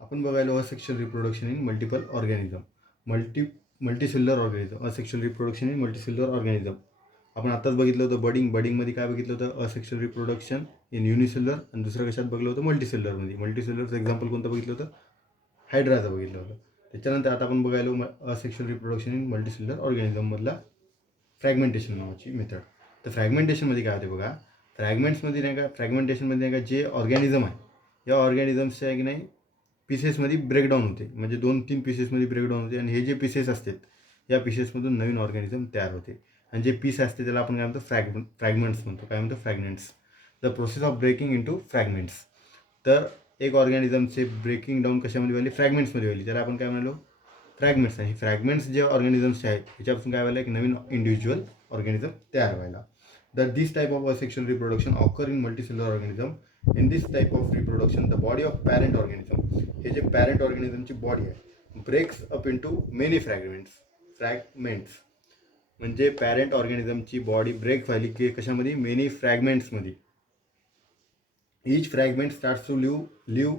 आपण बघायला asexual reproduction in multiple organism, multicellular organism, asexual reproduction in multicellular organism. आपण आताच बघितलं होतं बडिंगमध्ये काय बघितलं होतं, असेक्शुअल रिप्रोडक्शन इन युनिसेल्युलर, आणि दुसरं कशात बघितलं होतं, मल्टीसेल्युलरमध्ये. मल्टीसेल्युलरचं एक्झाम्पल कोणतं बघितलं होतं, हायड्राचं बघितलं होतं. त्याच्यानंतर आता आपण बघायला असेक्शुअल रिप्रोडक्शन इन मल्टीसेल्युलर ऑर्गॅनिझममधला फ्रॅगमेंटेशन नावाची मेथड. तर फ्रॅगमेंटेशनमध्ये काय होते बघा, फ्रॅगमेंटेशनमध्ये नाही का जे ऑर्गॅनिझम आहे, या ऑर्गॅनिझम्सच्या आहे की नाही पीसेसमध्ये ब्रेकडाऊन होते, म्हणजे 2-3 पीसेसमध्ये ब्रेकडाऊन होते, आणि हे जे पीसेस असतात या पीसेसमधून नवीन ऑर्गॅनिझम तयार होते. आणि जे पीस असते त्याला आपण काय म्हणतो, फ्रॅगमेंट्स म्हणतो. काय म्हणतो, fragments. The process of breaking into fragments. तर एक ऑर्गॅनिझमचे ब्रेकिंग डाऊन कशामध्ये व्हायली, फ्रॅगमेंट्समध्ये व्हायली, त्याला आपण काय म्हणालो, फ्रॅगमेंट्स. आणि फ्रॅगमेंट्स जे ऑर्गॅनिझम्सचे आहेत त्याच्यापासून काय व्हायला, एक नवीन इंडिव्हिज्युअल ऑर्गॅनिझम तयार व्हायला. तर this type of asexual reproduction occur in multicellular organism. In this type of reproduction the body of parent organism, हे जे पॅरेंट ऑर्गॅनिझमची बॉडी आहे, breaks up into many fragments. म्हणजे पॅरेंट ऑर्गॅनिझमची बॉडी ब्रेक व्हायली की कशामध्ये, मेनी फ्रॅगमेंट्समध्ये. Each fragment starts to live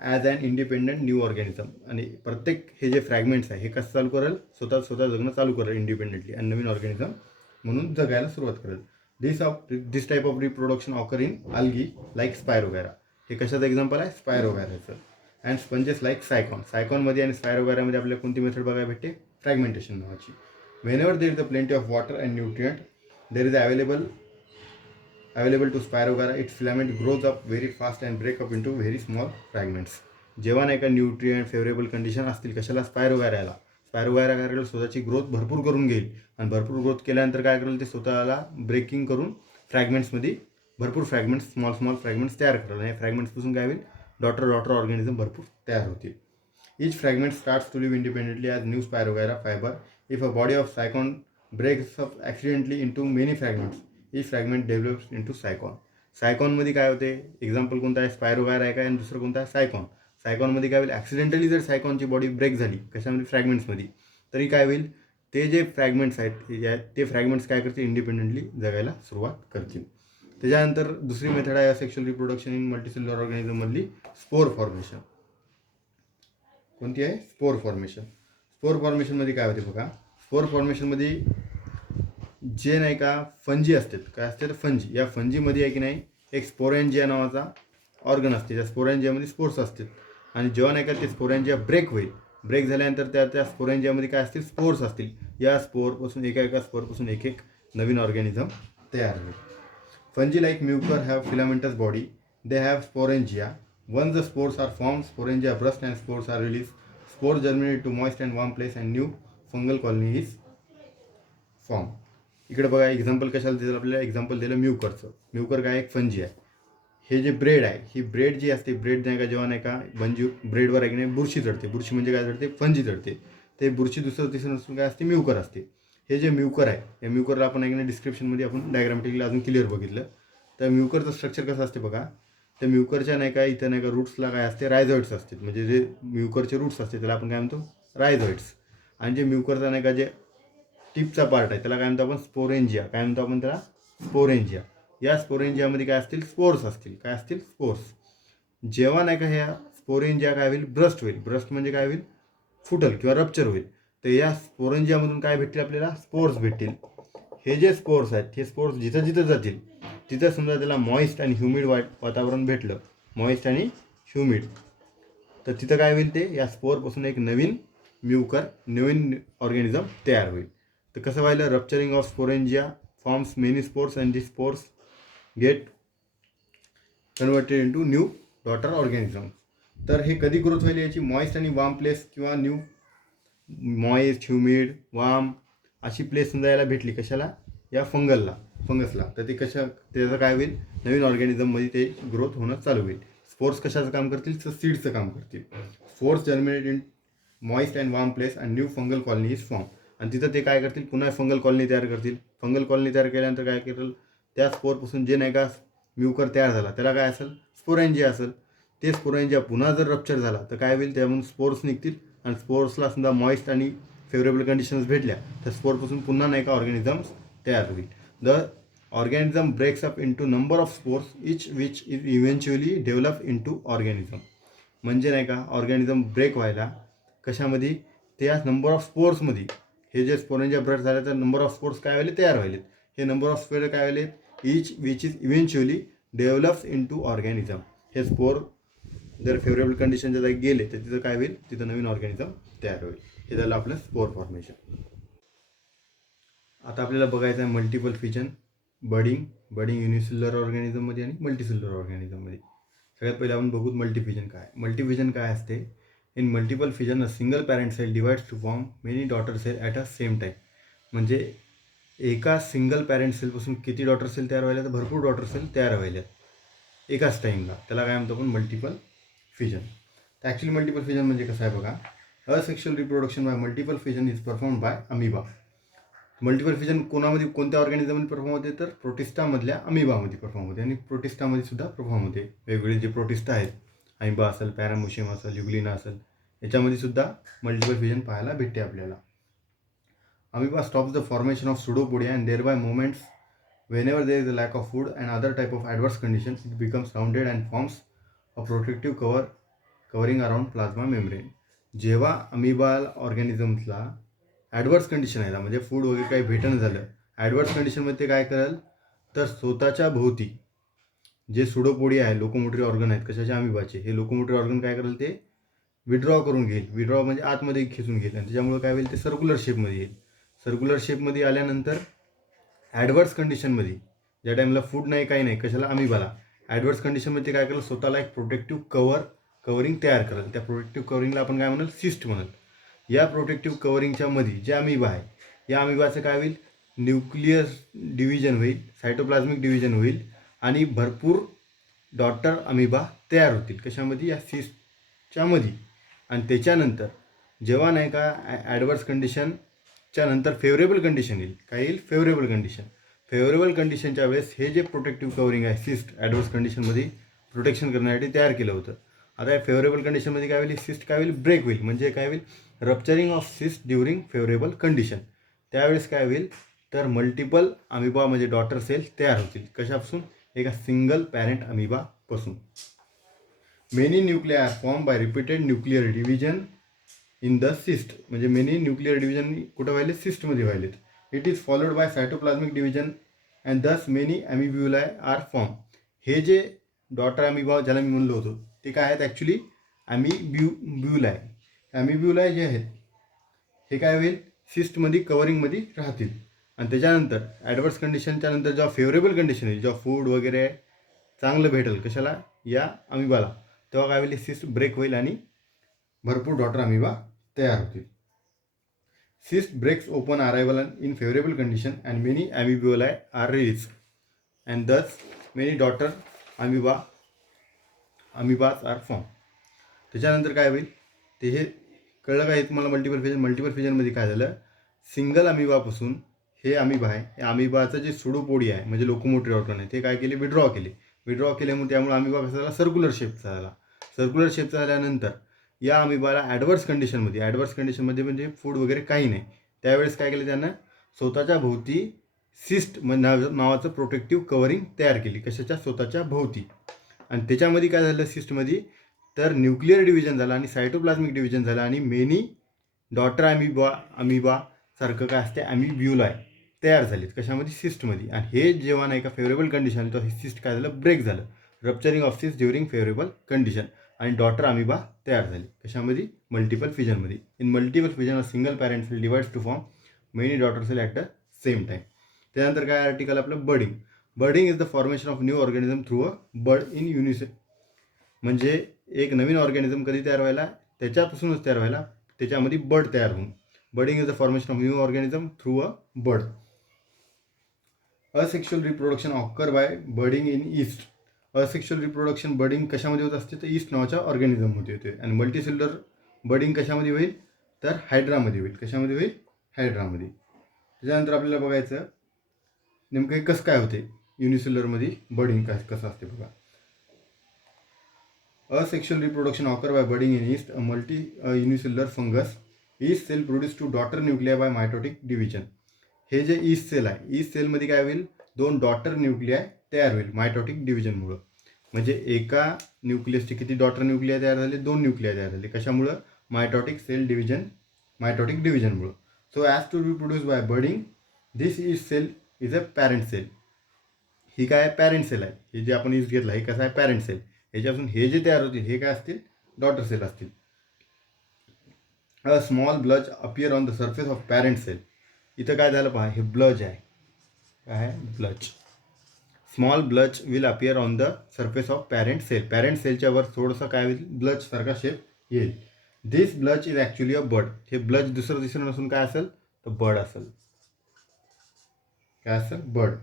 as an independent new organism. आणि प्रत्येक हे जे फ्रॅगमेंट्स आहे हे कसं चालू करेल, स्वतः जगणं चालू करेल इंडिपेंडेंटली, आणि नवीन ऑर्गॅनिझम म्हणून जगायला सुरुवात करेल. This type of reproduction occur in algae like spirogyra. हे कशाचं एक्झाम्पल आहे, स्पायरोगॅराचं. अँड स्पंजेस लाईक सायकॉनमध्ये आणि स्पायरोगॅरामध्ये आपल्याला कोणती मेथड बघायला भेटते, फ्रॅगमेंटेशन नावाची. Whenever there is a plenty of water and nutrient, there is available to Spirogara, its filament grows up very fast and break up into very small fragments. जेव्हा नाही का न्यूट्रिएंट फेवरेबल कंडिशन असतील कशाला, स्पायरोगॅराला काय करेल, स्वतःची growth भरपूर करून घेईल, आणि भरपूर ग्रोथ केल्यानंतर काय करेल, ते स्वतःला ब्रेकिंग करून फ्रॅगमेंट्समध्ये भरपूर स्मॉल फ्रॅगमेंट्स तयार करेल. आणि फ्रॅगमेंट्सपासून काय होईल, डॉटर ऑर्गॅनिझम भरपूर तयार होतील. Each fragment starts to live independently as new Spirogara fiber. If a body of Cycon breaks up accidentally into many fragments, each fragment develops into Cycon. सायकॉनमध्ये काय होते, एक्झाम्पल कोणता आहे, स्पायरोगायरा आहे काय, आणि दुसरं कोणता आहे, सायकॉनमध्ये काय होईल, ॲक्सिडेंटली जर सायकॉनची बॉडी ब्रेक झाली कशामध्ये, फ्रॅगमेंट्समध्ये, तरी काय होईल, ते जे फ्रॅगमेंट्स आहेत ते फ्रॅगमेंट्स काय करतील, इंडिपेंडेंटली जगायला सुरुवात करतील. त्याच्यानंतर दुसरी मेथड आहे सेक्शुअल रिप्रोडक्शन इन मल्टीसेल्युलर ऑर्गॅनिझममधली स्पोर फॉर्मेशन. कोणती आहे, स्पोर फॉर्मेशनमध्ये काय होते बघा, स्पोर फॉर्मेशनमध्ये जे नाही का फंजी असतात, काय असते तर फंजी, या फंजीमध्ये आहे की नाही एक स्पोरेंजिया नावाचा ऑर्गन असते. त्या स्पोरेंजियामध्ये स्पोर्स असतात, आणि जेव्हा नाही का ते स्पोरेंजिया ब्रेक झाल्यानंतर त्या स्पोरेंजियामध्ये काय असतील, स्पोर्स असतील. या स्पोरपासून एका स्पोरपासून एक नवीन ऑर्गॅनिझम तयार होईल. Fungi like Mucor have filamentous body, they have sporangia. Once the spores are formed, sporangia burst and spores are released. Spores germinate to moist and warm place and new fungal colony is formed. इकडे बघा example कशाला दिलं, आपल्याला example दिलं म्युकरचं. Mucor काय, एक fungi आहे. हे जे ब्रेड आहे, ही ब्रेड जी असते, ब्रेड नाही का जेव्हा नाही का ब्रेडवर आहे की नाही बुरशी चढते. बुरशी म्हणजे काय चढते, फंजी चढते. ते बुरशी दुसरं तिसरं नसून काय असते, म्युकर असते. हे जे म्युकर आहे, या म्युकरला आपण आहे की नाही डिस्क्रिप्शनमध्ये आपण डायग्रामॅटिकली अजून क्लिअर बघितलं. तर म्युकरचं स्ट्रक्चर कसं असते बघा, त्या म्युकरच्या नाही का इथं नाही का रूट्सला काय असते, रायझॉइड्स असतात. म्हणजे जे म्युकरचे रूट्स असते त्याला आपण काय म्हणतो, रायझॉइड्स. आणि जे म्युकरचा नाही का जे टिपचा पार्ट आहे त्याला काय म्हणतो आपण, स्पोरेंजिया. काय म्हणतो आपण त्याला, स्पोरेंजिया. या स्पोरेंजियामध्ये काय असतील, स्पोर्स असतील. काय असतील, स्पोर्स. जेव्हा नाही का ह्या स्पोरेंजिया काय होईल, ब्रस्ट म्हणजे काय होईल, फुटल किंवा रप्चर होईल. तर या स्पोरेंजियामधून काय भेटतील आपल्याला, स्पोर्स भेटतील. हे जे स्पोर्स आहेत, हे स्पोर्स जिथं जातील तिथं समजा त्याला मॉइस्ट आणि ह्युमिड वातावरण भेटलं, मॉइस्ट आणि ह्युमिड, तर तिथं काय होईल, ते या स्पोरपासून एक नवीन ऑर्गॅनिझम तयार होईल. तर कसं व्हायला, rupturing of sporangia forms many spores and the spores get converted into new daughter organism. तर हे कधी ग्रोथ व्हायला, याची मॉइस्ट आणि वार्म प्लेस किंवा न्यू मॉइस्ट, ह्युमिड, वार्म अशी प्लेस समजा याला भेटली, कशाला, या फंगसला. तर ते त्याचं काय होईल, नवीन ऑर्गॅनिझममध्ये ते ग्रोथ होणं चालू होईल. स्पोर्स कशाचं काम करतील, तर सीड्सचं काम करतील. Spores germinate in moist and warm place and new fungal colony is form. आणि तिथं ते काय करतील, पुन्हा फंगल कॉलनी तयार करतील. फंगल कॉलनी तयार केल्यानंतर काय करेल, त्या स्पोरपासून जे नाही का म्युकर तयार झाला त्याला काय असेल, स्पोरेंजिया असेल. ते स्पोरेंजिया पुन्हा जर रप्चर झाला तर काय होईल, त्यामधून स्पोर्स निघतील, आणि स्पोर्सला समजा मॉइस्ट आणि फेवरेबल कंडिशन्स भेटल्या तर स्पोरपासून पुन्हा नाही का ऑर्गॅनिझम्स तयार होईल. The organism breaks up into number of spores each which is eventually develop into organism. म्हणजे नाही का ऑर्गॅनिझम ब्रेक व्हायला कशामध्ये, त्या नंबर ऑफ स्पोर्समध्ये. हे जे स्पोरेंजिया ब्रेक झाले तर नंबर ऑफ स्पोर्स काय व्हायले, तयार व्हायलेत. हे नंबर ऑफ स्पोर काय व्हायलेत, each which is eventually develops into organism. हे स्पोर जर फेवरेबल कंडिशनच्या जागी गेले तर तिथं काय होईल, तिथं नवीन ऑर्गॅनिझम तयार होईल. हे झालं आपलं स्पोर फॉर्मेशन. आता आपल्याला बघायचं आहे मल्टिपल फिजन, बडिंग युनिसेल्युलर ऑर्गॅनिझममध्ये आणि मल्टीसेल्युलर ऑर्गॅनिझममध्ये. सगळ्यात पहिले आपण बघू मल्टीफिजन काय. मल्टीफिजन काय असते, in multiple fission a single parent cell divides to form many daughter cell at a same time. म्हणजे एका सिंगल पॅरेंट सेलपासून किती डॉटर सेल तयार व्हायला, तर भरपूर डॉटर सेल तयार व्हायल्यात एकाच टाईमला. त्याला काय म्हणतो आपण, मल्टिपल फिजन. तर ॲक्च्युली मल्टिपल फिजन म्हणजे कसं आहे बघा, asexual reproduction by multiple fission is perform by amoeba. Multiple fission कोणामध्ये, कोणत्या ऑर्गॅनिझममध्ये परफॉर्म होते, तर प्रोटिस्टामधल्या अमिबामध्ये परफॉर्म होते. आणि प्रोटिस्टामध्ये सुद्धा परफॉर्म होते. वेगवेगळे जे प्रोटिस्टा आहेत, अमिबा असेल, पॅरामोशियम असेल, युग्लिना असेल, याच्यामध्ये सुद्धा मल्टिपल फिजन पाहायला भेटते आपल्याला. Amoeba stops the formation of pseudopodia and thereby moments whenever there is a lack of food and other type of adverse conditions. It becomes rounded and forms a protective covering around plasma membrane. जेव्हा अमिबाल ऑर्गॅनिझम्सला adverse condition आहे, म्हणजे food वगैरे काही भेटणं झालं, adverse कंडिशनमध्ये ते काय करेल, तर स्वतःच्या भोवती जे सुडोपोडिया आहे, लोकोमोटरी ऑर्गन आहेत कशाचे, अमिबाचे, हे लोकोमोटरी ऑर्गन काय करेल, ते विड्रॉ करून घेईल. विड्रॉ म्हणजे आतमध्ये खेचून घेईल आणि त्याच्यामुळे काय होईल, ते सर्क्युलर शेपमध्ये येईल. सर्क्युलर शेपमध्ये आल्यानंतर ॲडवर्स कंडिशनमध्ये, ज्या टाईमला फूड नाही, काही नाही, कशाला, अमिबाला, ॲडवर्स कंडिशनमध्ये काय करेल, स्वतःला एक प्रोटेक्टिव्ह कवरिंग तयार करेल. त्या प्रोटेक्टिव्ह कवरिंगला आपण काय म्हणाल, सिस्ट म्हणाल. या प्रोटेक्टिव्ह कवरिंगच्या मध्ये जे अमिबा आहे, या अमिबाचं काय होईल, न्यूक्लियर डिव्हिजन होईल, सायटोप्लाझ्मिक डिव्हिजन होईल आणि भरपूर डॉटर अमिबा तयार होतील. कशामध्ये, या सिस्टच्या मध्ये. आणि त्याच्यानंतर जेव्हा नाही का ॲडवर्स कंडिशनच्या नंतर फेवरेबल कंडिशन येईल, काय येईल, फेवरेबल कंडिशनच्या वेळेस हे जे प्रोटेक्टिव्ह कवरिंग आहे, सिस्ट ॲडवर्स कंडिशनमध्ये प्रोटेक्शन करण्यासाठी तयार केलं होतं. आता या फेवरेबल कंडिशनमध्ये काय होईल, सिस्ट काय होईल, ब्रेक होईल. म्हणजे काय होईल, rupturing of cyst during favourable condition. त्यावेळेस काय होईल, तर मल्टिपल अमिबा म्हणजे डॉटर सेल तयार होतील. कशापासून, एका सिंगल पॅरेंट अमिबापासून. Many nuclei form by repeated nuclear division in the cyst. म्हणजे मेनी न्यूक्लिअर डिव्हिजन कुठं व्हायले, सिस्टमध्ये व्हायलेत. It is followed by cytoplasmic division and thus many amoebulae are form. हे जे डॉटर अमिबा ज्याला मी म्हणलो होतो, ते काय आहेत, ॲक्च्युली अमिब्युलाय. अमिब्युलाय जे आहेत हे काय होईल, सिस्टमध्ये कवरिंगमध्ये राहतील. आणि त्याच्यानंतर ॲडवर्स कंडिशनच्या नंतर जेव्हा फेवरेबल कंडिशन येईल, जेव्हा फूड वगैरे चांगलं भेटेल कशाला, या अमिबाला, तेव्हा काय होईल, सिस्ट ब्रेक होईल आणि भरपूर डॉटर अमिबा तयार होतील. Cyst breaks open arrival in favourable condition and many amoebulae are release and thus many daughter amoebas are form. त्याच्यानंतर काय होईल, ते हे कळलं काय, तुम्हाला मल्टिपल फिजनमध्ये काय झालं, सिंगल अमिबापासून हे अमिबा आहे, हे अमिबाचं जे सुडोपोडी आहे, म्हणजे लोकोमोटरी ऑर्गन आहे, ते काय केले, विड्रॉ केल्यामुळे त्यामुळे अमिबा कसा झाला, सर्क्युलर शेपचा झाल्यानंतर या अमिबाला ॲडवर्स कंडिशनमध्ये म्हणजे फूड वगैरे काही नाही, त्यावेळेस काय केलं, त्यांना स्वतःच्या भोवती सिस्ट नावाचं प्रोटेक्टिव्ह कवरिंग तयार केली. कशाच्या, स्वतःच्या भोवती. आणि त्याच्यामध्ये काय झालं, सिस्टमध्ये तर न्यूक्लिअर डिव्हिजन झालं आणि सायटोप्लाझमिक डिव्हिजन झालं आणि मेनी डॉटर अमिबा सारखं काय असते, अमिब्युलाय तयार झालीत. कशामध्ये, सिस्टमध्ये. आणि हे जेव्हा नाही का फेवरेबल कंडिशन, तर हे सिस्ट काय झालं, ब्रेक झालं. Rupturing of cyst during favourable condition आणि डॉटर अमिबा तयार झाली. कशामध्ये, मल्टिपल फिजनमध्ये. In multiple fission a single parent cell divides to form many daughter cell at the same time. त्यानंतर काय आर्टिकल आपलं, budding is the formation of new organism through a bud in unicell. म्हणजे एक नवीन organism कधी तयार व्हायला, त्याच्यापासूनच तयार व्हायला, त्याच्यामध्ये बर्ड तयार होऊन. Budding is the formation of new organism through a bud. Asexual reproduction occur by budding in yeast. Asexual reproduction budding कशामध्ये होत असते, तर ईस्ट नावाच्या ऑर्गॅनिझममध्ये होते. आणि मल्टीसेल्युलर बर्डिंग कशामध्ये होईल, तर हायड्रामध्ये होईल. कशामध्ये होईल, हायड्रामध्ये. त्याच्यानंतर आपल्याला बघायचं नेमकं हे कसं काय होते, युनिसेल्युलरमध्ये बर्डिंग कसं असते बघा. Asexual reproduction occur by budding in yeast, a unicellular fungus. Yeast cell produce two daughter nuclei by mitotic division. हे जे ईस्ट सेल आहे, ईस्ट सेलमध्ये काय होईल, दोन डॉटर न्यूक्लियाय तयार होईल मायटोटिक डिव्हिजनमुळं. म्हणजे एका न्यूक्लियसचे किती डॉटर न्यूक्लिया तयार झाले, 2 न्यूक्लिया तयार झाले. कशामुळं? मायटॉटिक डिव्हिजनमुळं. So as to reproduce by budding this is cell is a parent cell. ही काय आहे? पॅरेंट सेल आहे. हे जे आपण इज घेतला हे कसं आहे? Parent cell. ह्याच्यापासून हे जे तयार होतील हे काय असतील? डॉटर सेल असतील. A small bulge appear on the surface of parent cell. इथं काय झालं पहा, हे ब्लज आहे. काय आहे? Bulge. Small bulge will appear on the surface of parent cell. Parent सेलच्या वर थोडंसं काय होईल? ब्लच सारखा शेप येईल. This bulge is actually a bud. हे ब्लच दुसरं नसून काय असेल? तर बड असेल. काय असेल? Bud.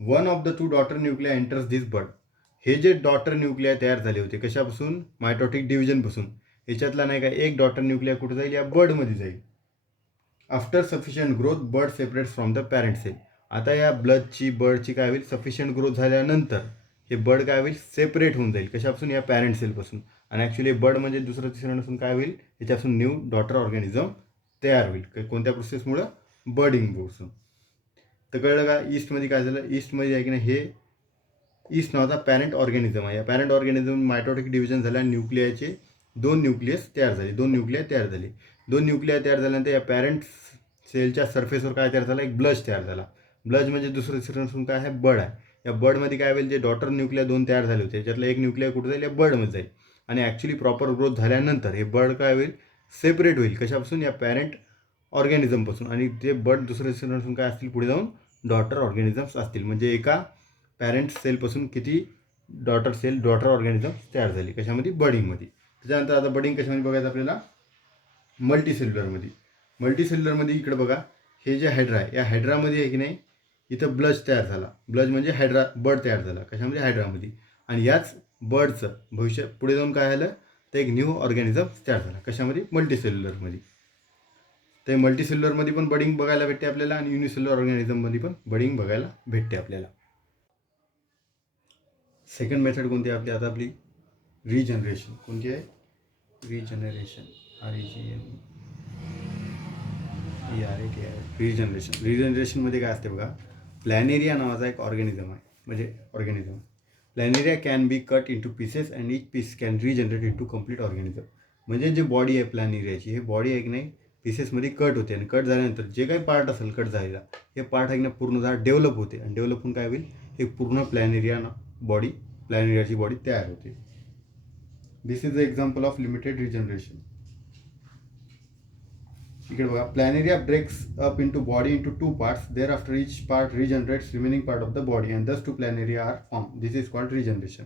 One of the 2 daughter nuclei enters this bud. हे जे डॉटर न्यूक्लिया तयार झाले होते कशापासून? मायटॉटिक डिव्हिजनपासून. ह्याच्यातला नाही का एक डॉटर न्यूक्लिया कुठे जाईल? या बडमध्ये जाईल. After sufficient growth bud separates from the parent cell. आता या बडची काय होईल? सफिशियंट ग्रोथ झाल्यानंतर हे बड काय होईल? सेपरेट होऊन जाईल. कशापासून? या पॅरेंट सेलपासून. आणि ॲक्च्युली बड म्हणजे दुसरं नसून काय होईल? ह्याच्यापासून न्यू डॉटर ऑर्गॅनिझम तयार होईल. कोणत्या प्रोसेसमुळं? बडिंगपासून. तर कळलं का? ईस्टमध्ये काय झालं? ईस्टमध्ये आहे की नाही, हे ईस्ट नावाचा पॅरेंट ऑर्गॅनिझम आहे. या पॅरेंट ऑर्गॅनिझम मायटॉटिक डिव्हिजन झाल्या, न्यूक्लियाचे 2 न्यूक्लियस तयार झाले. 2 न्यूक्लिया तयार झाली. 2 न्यूक्लिया तयार झाल्यानंतर या पॅरेंट सेलच्या सरफेसवर काय तयार झाला? एक ब्लज तयार झाला. ब्लज म्हणजे दुसरं नसून काय आहे? बड आहे. या बडमध्ये काय होईल? जे डॉटर न्यूक्लिया 2 तयार झाले होते त्याच्यातलं एक न्यूक्लिया कुठे जाईल? या बडमध्ये जाईल. आणि ॲक्च्युली प्रॉपर ग्रोथ झाल्यानंतर हे बड काय होईल? सेपरेट होईल. कशापासून? या पॅरेंट ऑर्गॅनिझमपासून. आणि ते बड दुसरं नसून काय असतील? पुढे जाऊन डॉटर ऑर्गॅनिझम्स असतील. म्हणजे एका पॅरेंट सेलपासून किती डॉटर ऑर्गॅनिझम तयार झाली? कशामध्ये? बडिंगमध्ये. त्याच्यानंतर आता बडिंग कशामध्ये बघायचं आपल्याला? मल्टीसेल्युलरमध्ये. मल्टीसेल्युलरमध्ये इकडे बघा, हे जे हायड्रा आहे या हायड्रामध्ये आहे की नाही, इथं ब्लज तयार झाला. ब्लज म्हणजे बड तयार झाला. कशामध्ये? हायड्रामध्ये. आणि याच बडचं भविष्य पुढे जाऊन काय झालं? तर एक न्यू ऑर्गॅनिझम तयार झाला. कशामध्ये? मल्टीसेल्युलरमध्ये. ते मल्टीसेल्युलरमध्ये पण बडिंग बघायला भेटते आपल्याला आणि युनिसेल्युलर ऑर्गॅनिझममध्ये पण बडिंग बघायला भेटते आपल्याला. सेकंड मेथड कोणती आहे आपली? आता आपली रिजनरेशन. कोणती आहे? रिजनरेशन. रिजनरेशनमध्ये काय असते बघा, प्लॅनेरिया नावाचा एक ऑर्गॅनिझम आहे. Planaria can be cut into pieces and each piece can regenerate into complete organism. म्हणजे जे बॉडी आहे प्लॅनेरियाची, हे बॉडी आहे की नाही पीसेसमध्ये कट होते. आणि कट झाल्यानंतर जे काही पार्ट असेल कट झालेला, हे पार्ट आहे की पूर्ण डेव्हलप होते. आणि डेव्हलप होऊन काय होईल? हे पूर्ण प्लॅनेरियाची बॉडी तयार होते. This is the example of limited regeneration. इकडे बघा, planaria breaks up into body into 2 parts. There after each part regenerates remaining part of the body and thus 2 planaria are form. This is called regeneration.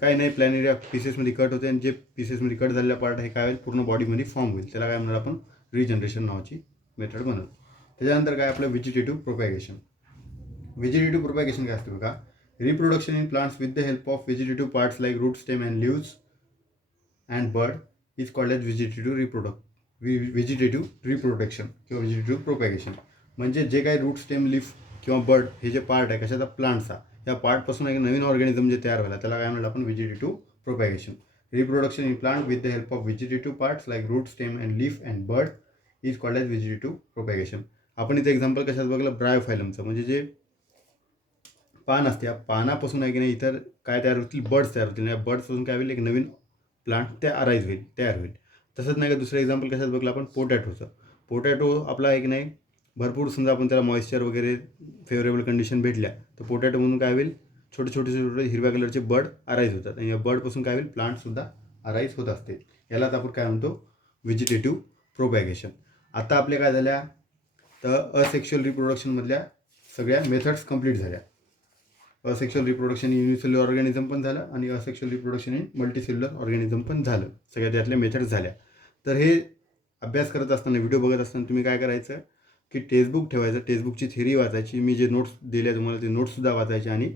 काय नाही, planaria पीसेसमध्ये cut होते आणि जे पीसेसमध्ये cut झालेला part आहे काय होईल? पूर्ण बॉडीमध्ये फॉर्म होईल. त्याला काय म्हणणार आपण? रिजनरेशन नावाची मेथड बनवतो. त्याच्यानंतर काय आपलं? Vegetative propagation. व्हेजिटेटिव्ह प्रोपॅगेशन काय असते बघा, reproduction in plants with the help of vegetative parts like root, stem and leaves and bud is called as vegetative reproduction किंवा व्हेजिटेटिव्ह प्रोपॅगेशन. म्हणजे जे काही रूट, स्टेम, लीफ किंवा बड हे जे पार्ट आहे कशाचा? प्लांटचा, या पार्टपासून एक नवीन ऑर्गॅनिझम जे तयार व्हायला त्याला काय म्हणलं आपण? Vegetative propagation. Reproduction in plant with the help of vegetative parts like root, stem and leaf and bud is called as vegetative propagation. आपण इथे एक्झाम्पल कशात बघलं? ब्रायोफायलमचं. म्हणजे जे पान असते या पानापासून आहे की नाही इतर काय तयार होतील? बर्ड्स तयार होतील. या बर्ड्सपासून काय होईल? एक नवीन प्लांट तयार होईल. तसंच नाही का दुसरं एक्झाम्पल कशात बघलं आपण? पोटॅटोचं. पोटॅटो आपला आहे की नाही भरपूर, समजा आपण त्याला मॉइश्चर वगैरे फेवरेबल कंडिशन भेटल्या तर पोटॅटोमधून काय होईल? छोटे हिरव्या कलरचे बर्ड अराईज होतात. आणि या बर्डपासून काय होईल? प्लांटसुद्धा अराईज होत असते. यालाच आपण काय म्हणतो? Vegetative propagation. आता आपल्या काय झाल्या? तर असेक्शुअल रिप्रोडक्शनमधल्या सगळ्या मेथड्स कंप्लीट झाल्या. Asexual reproduction in unicellular organism पण झालं आणि asexual reproduction in multicellular organism पण झालं. सगळ्या त्यातल्या मेथड्स झाल्या. तर हे अभ्यास करत असताना, व्हिडिओ बघत असताना तुम्ही काय करायचं की टेक्स्टबुक ठेवायचं, टेक्स्टबुकची थेरी वाचायची, मी जे नोट्स दिले तुम्हाला ते नोट्ससुद्धा वाचायचे आणि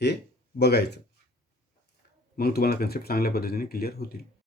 हे बघायचं. मग तुम्हाला कन्सेप्ट चांगल्या पद्धतीने क्लिअर होतील.